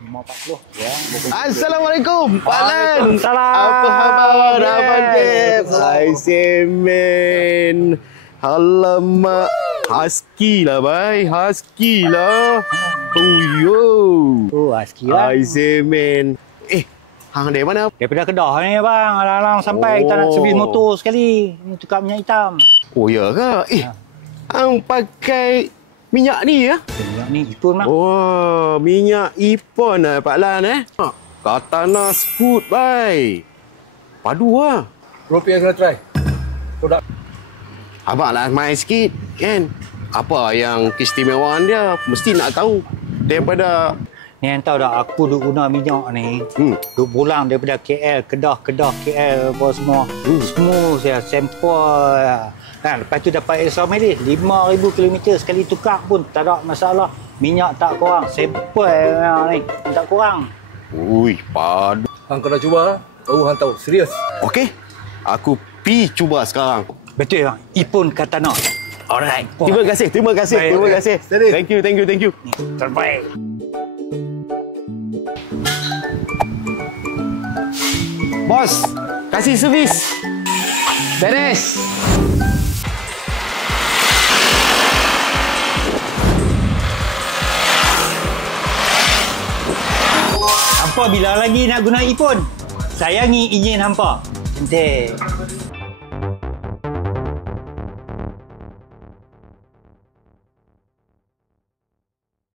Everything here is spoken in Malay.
540 ya. Assalamualaikum, Pak Lan. Waalaikumsalam. Apa khabar? Yes. Abang Dep? Hai, Semen. Alamak. Husky lah, bay. Husky lah. Oh, yo. Oh, husky lah. Hai, Semen. Hang dari mana? Daripada Kedah ni bang. Alang-alang sampai kita nak servis motor sekali. Ni tukar minyak hitam. Oh, ya ke? Hang pakai minyak ni ya? Minyak ni betul bang. Oh, minyak Ipon lah, Pak Lan Katana Scoot, bay. Padu lah. Rupiah kena try. Produk. Abang lah main sikit, kan? Apa yang keistimewaan dia, mesti nak tahu. Daripada... Ni yang tahu dah, aku duk guna minyak ni. Duk pulang daripada KL, Kedah, KL apa semua. Semua saya sampel. Kan, lepas tu dapat extra mileage 5,000 km sekali tukar pun tak ada masalah. Minyak tak kurang. Sampel ni tak kurang. Ui, padu. Hang kena cuba. Baru hang tahu. Serius. Okey, aku pi cuba sekarang. Betul bang. Ipon Katana. Alright. Terima kasih. Baik, Terima okey. kasih. Steady. Thank you. Ni, terbaik. Bos, kasih servis. Beres. Hampa bila lagi nak guna Ipon? Sayangi izin hampa. Cantik.